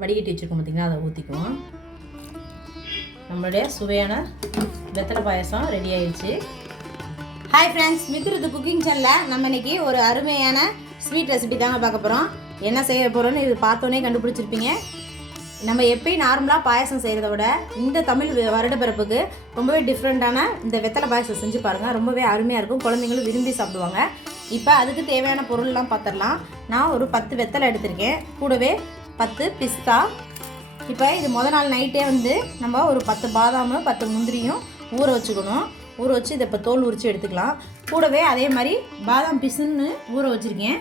வடிகட்டி வச்சுருக்கோம் பார்த்திங்கன்னா, அதை ஊற்றிக்குவோம். நம்மளுடைய சுவையான வெத்தலை பாயசம் ரெடி ஆயிடுச்சு. ஹாய் ஃப்ரெண்ட்ஸ், மித்ருது குக்கிங் சேனலில் நம்ம இன்றைக்கி ஒரு அருமையான ஸ்வீட் ரெசிபி தாங்க பார்க்க போகிறோம். என்ன செய்ய போகிறோன்னு இது பார்த்தோன்னே கண்டுபிடிச்சிருப்பீங்க. நம்ம எப்பயும் நார்மலாக பாயசம் செய்கிறத விட இந்த தமிழ் வருடப்பிறப்புக்கு ரொம்பவே டிஃப்ரெண்ட்டான இந்த வெத்தலை பாயசம் செஞ்சு பாருங்கள். ரொம்பவே அருமையாக இருக்கும், குழந்தைங்களும் விரும்பி சாப்பிடுவாங்க. இப்போ அதுக்கு தேவையான பொருள்லாம் பார்த்துடலாம். நான் ஒரு 10 வெத்தலை எடுத்திருக்கேன், கூடவே 10 பிஸ்தா. இப்போ இது நாள் நைட்டே நம்ம ஒரு 10 பாதாம் 10 முந்திரியும் ஊற வச்சுக்கணும். ஊற வச்சு இதை இப்போ தோல் உரித்து எடுத்துக்கலாம். கூடவே அதே மாதிரி பாதாம் பிசுன்னு ஊற வச்சுருக்கேன்.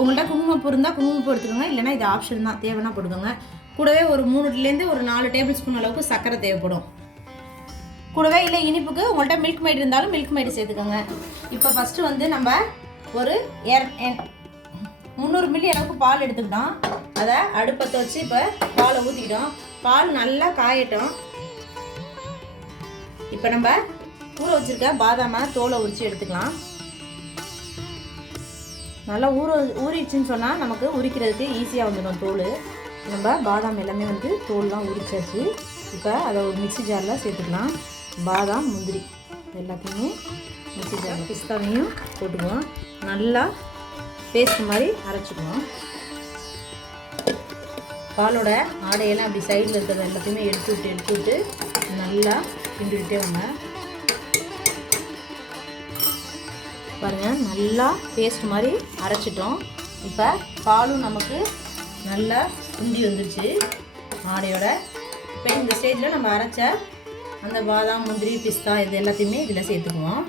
உங்கள்கிட்ட குங்குமப்பூ இருந்தால் குங்குமப்பூ எடுத்துக்கோங்க, இல்லைனா இது ஆப்ஷன் தான், தேவைன்னா போட்டுக்கோங்க. கூடவே ஒரு 3லேருந்து ஒரு 4 டேபிள் ஸ்பூன் அளவுக்கு சர்க்கரை தேவைப்படும். கூடவே இல்லை இனிப்புக்கு உங்கள்கிட்ட மில்க் மைட் இருந்தாலும் மில்க் மைட் சேர்த்துக்கோங்க. இப்போ ஃபஸ்ட்டு நம்ம ஒரு 300 மில்லி அளவுக்கு பால் எடுத்துக்கிட்டோம். அதை அடுப்பத்தை வச்சு இப்போ பாலை ஊற்றிக்கிட்டோம். பால் நல்லா காயட்டும். இப்போ நம்ம ஊற வச்சுருக்க பாதாமை தோலை உரித்து எடுத்துக்கலாம். நல்லா ஊறிடுச்சுன்னு சொன்னால் நமக்கு உரிக்கிறதுக்கு ஈஸியாக வந்துடும் தோல். நம்ம பாதாம் எல்லாமே தோல்லாம் உரிச்சாச்சு. இப்போ அதை ஒரு மிக்ஸி ஜாரில் சேர்த்துக்கலாம். பாதாம் முந்திரி எல்லாத்தையுமே மிக்ஸி ஜாரில், பிஸ்தாவையும் போட்டுக்குவோம். நல்லா பேஸ்ட் மாதிரி அரைச்சிக்குவோம். பாலோட ஆடையெல்லாம் அப்படி சைடில் இருக்கிறது எல்லாத்தையுமே எடுத்து விட்டு நல்லா கிண்டிகிட்டே வாங்க. பாருங்கள், நல்லா பேஸ்ட் மாதிரி அரைச்சிட்டோம். இப்போ பாலும் நமக்கு நல்லா குண்டி வந்துருச்சு ஆடையோட. இப்போ இந்த ஸ்டேஜில் நம்ம அரைச்ச அந்த பாதாம் முந்திரி பிஸ்தா இது எல்லாத்தையுமே இதில் சேர்த்துக்குவோம்.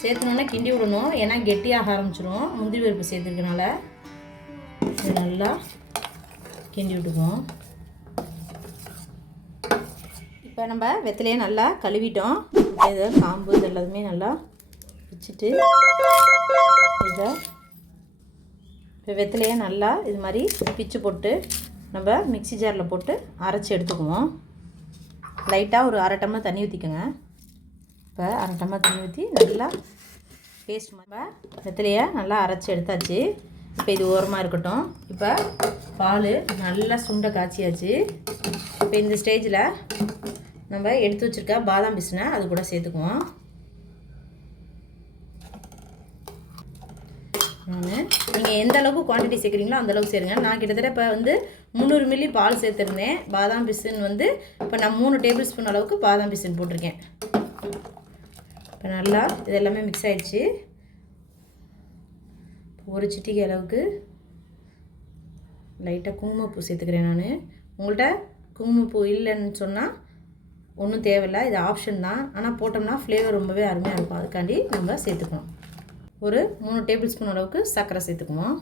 சேர்த்துனோன்னா கிண்டி விடணும், ஏன்னா கெட்டியாக ஆரம்பிச்சிடும் முந்திரி பருப்பு சேர்த்துருக்கனால. இது நல்லா கிண்டி விட்டுக்குவோம். இப்போ நம்ம வெத்தலையே நல்லா கழுவிட்டோம். இதை காம்பு இது எல்லாத்தையுமே நல்லா வச்சுட்டு இதை இப்போ வெத்தலையே நல்லா இது மாதிரி பிச்சு போட்டு நம்ம மிக்ஸி ஜாரில் போட்டு அரைச்சி எடுத்துக்குவோம். லைட்டாக ஒரு 1/2 டம்ளர் தண்ணி ஊற்றிக்கோங்க. இப்போ 1/2 டம்ளர் தண்ணி ஊற்றி நல்லா பேஸ்ட் நம்ம வெத்தலையை நல்லா அரைச்சி எடுத்தாச்சு. இப்போ இது ஓரமாக இருக்கட்டும். இப்போ பால் நல்லா சுண்டை காய்ச்சியாச்சு. இப்போ இந்த ஸ்டேஜில் நம்ம எடுத்து வச்சுருக்க பாதாம் பிஸ்னை அது கூட சேர்த்துக்குவோம். நீங்கள் எந்த அளவுக்கு குவான்டிட்டி சேர்க்குறீங்களோ அந்தளவுக்கு சேருங்க. நான் கிட்டத்தட்ட இப்போ 300 மில்லி பால் சேர்த்துருந்தேன். பாதாம் பிசின் இப்போ நான் 3 டேபிள் ஸ்பூன் அளவுக்கு பாதாம் பிசின் போட்டிருக்கேன். இப்போ நல்லா இது எல்லாமே மிக்ஸ் ஆகிடுச்சு. ஒரு சிட்டிகை அளவுக்கு லைட்டாக குங்குமப்பூ சேர்த்துக்கிறேன் நான். உங்கள்கிட்ட குங்குமப்பூ இல்லைன்னு சொன்னால் ஒன்றும் தேவையில்லை, இது ஆப்ஷன் தான். ஆனால் போட்டோம்னா ஃப்ளேவர் ரொம்பவே அருமையாக இருக்கும், அதுக்காண்டி நம்ம சேர்த்துக்கணும். ஒரு 3 டேபிள் ஸ்பூன் அளவுக்கு சர்க்கரை சேர்த்துக்குவோம்.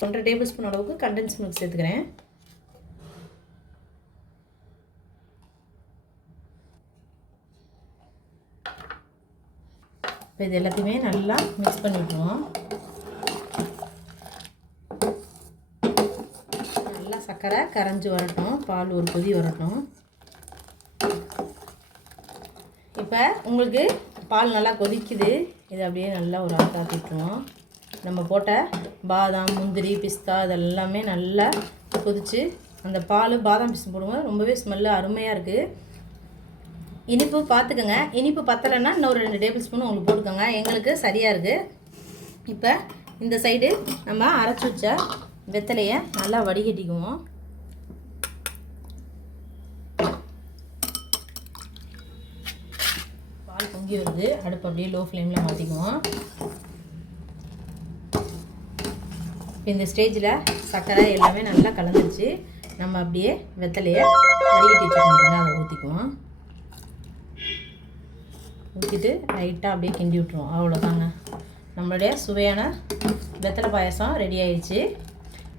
1 டேபிள் ஸ்பூன் அளவுக்கு கண்டென்ஸ் மில்க் சேர்த்துக்கிறேன். இப்போ இது எல்லாத்தையுமே நல்லா மிக்ஸ் பண்ணி விட்டுருவோம். நல்லா சர்க்கரை கரைஞ்சி வரட்டும், பால் ஒரு கொதி வரட்டும். இப்போ உங்களுக்கு பால் நல்லா கொதிக்குது. இது அப்படியே நல்லா ஒரு ஆட்டாத்திட்டுருவோம். நம்ம போட்ட பாதாம் முந்திரி பிஸ்தா இதெல்லாமே நல்லா கொதிச்சு அந்த பால் பாதாம் பிஸ்து போடும்போது ரொம்பவே ஸ்மெல்லு அருமையாக இருக்குது. இனிப்பு பார்த்துக்கோங்க, இனிப்பு பத்தலைன்னா இன்னொரு 2 டேபிள் ஸ்பூன் உங்களுக்கு போட்டுக்கோங்க, எங்களுக்கு சரியாக இருக்குது. இப்போ இந்த சைடு நம்ம அரைச்சி வச்ச வெத்தலையை நல்லா வடிகட்டிக்குவோம். பால் பொங்கி வருது, அடுப்பு அப்படியே லோ ஃப்ளேமில் மாற்றிக்குவோம். இந்த ஸ்டேஜில் சர்க்கரை எல்லாமே நல்லா கலந்துருச்சு. நம்ம அப்படியே வெத்தலையை வடிகட்டி வச்சுக்கோங்க, அதை ஊற்றிக்குவோம். ஊற்றிட்டு லைட்டாக அப்படியே கிண்டி விட்டுருவோம். அவ்வளோதாங்க, நம்மளுடைய சுவையான வெத்தலை பாயசம் ரெடி ஆயிடுச்சு.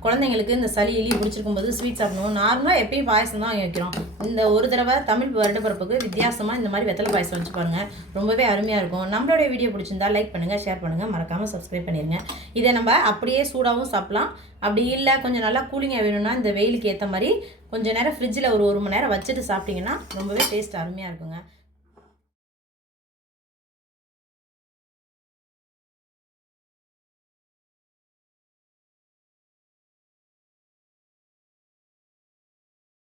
குழந்தைங்களுக்கு இந்த சளி இலி பிடிச்சிருக்கும் போது ஸ்வீட் சாப்பிடணும். நார்மலாக எப்பயும் பாயசம் தான் வாங்கி வைக்கிறோம். இந்த ஒரு தடவை தமிழ் வருடப்பிறப்புக்கு வித்தியாசமாக இந்த மாதிரி வெத்தலை பாயசம் வச்சு பாருங்கள், ரொம்பவே அருமையாக இருக்கும். நம்மளுடைய வீடியோ பிடிச்சிருந்தா லைக் பண்ணுங்கள், ஷேர் பண்ணுங்கள், மறக்காமல் சப்ஸ்கிரைப் பண்ணிடுங்க. இதை நம்ம அப்படியே சூடாகவும் சாப்பிட்லாம், அப்படி இல்லை கொஞ்சம் நல்லா கூலிங்காக வேணும்னா இந்த வெயிலுக்கு ஏற்ற மாதிரி கொஞ்சம் நேரம் ஃப்ரிட்ஜில் ஒரு 1 மணி நேரம் வச்சுட்டு சாப்பிட்டிங்கன்னா ரொம்பவே டேஸ்ட் அருமையாக இருக்குங்க.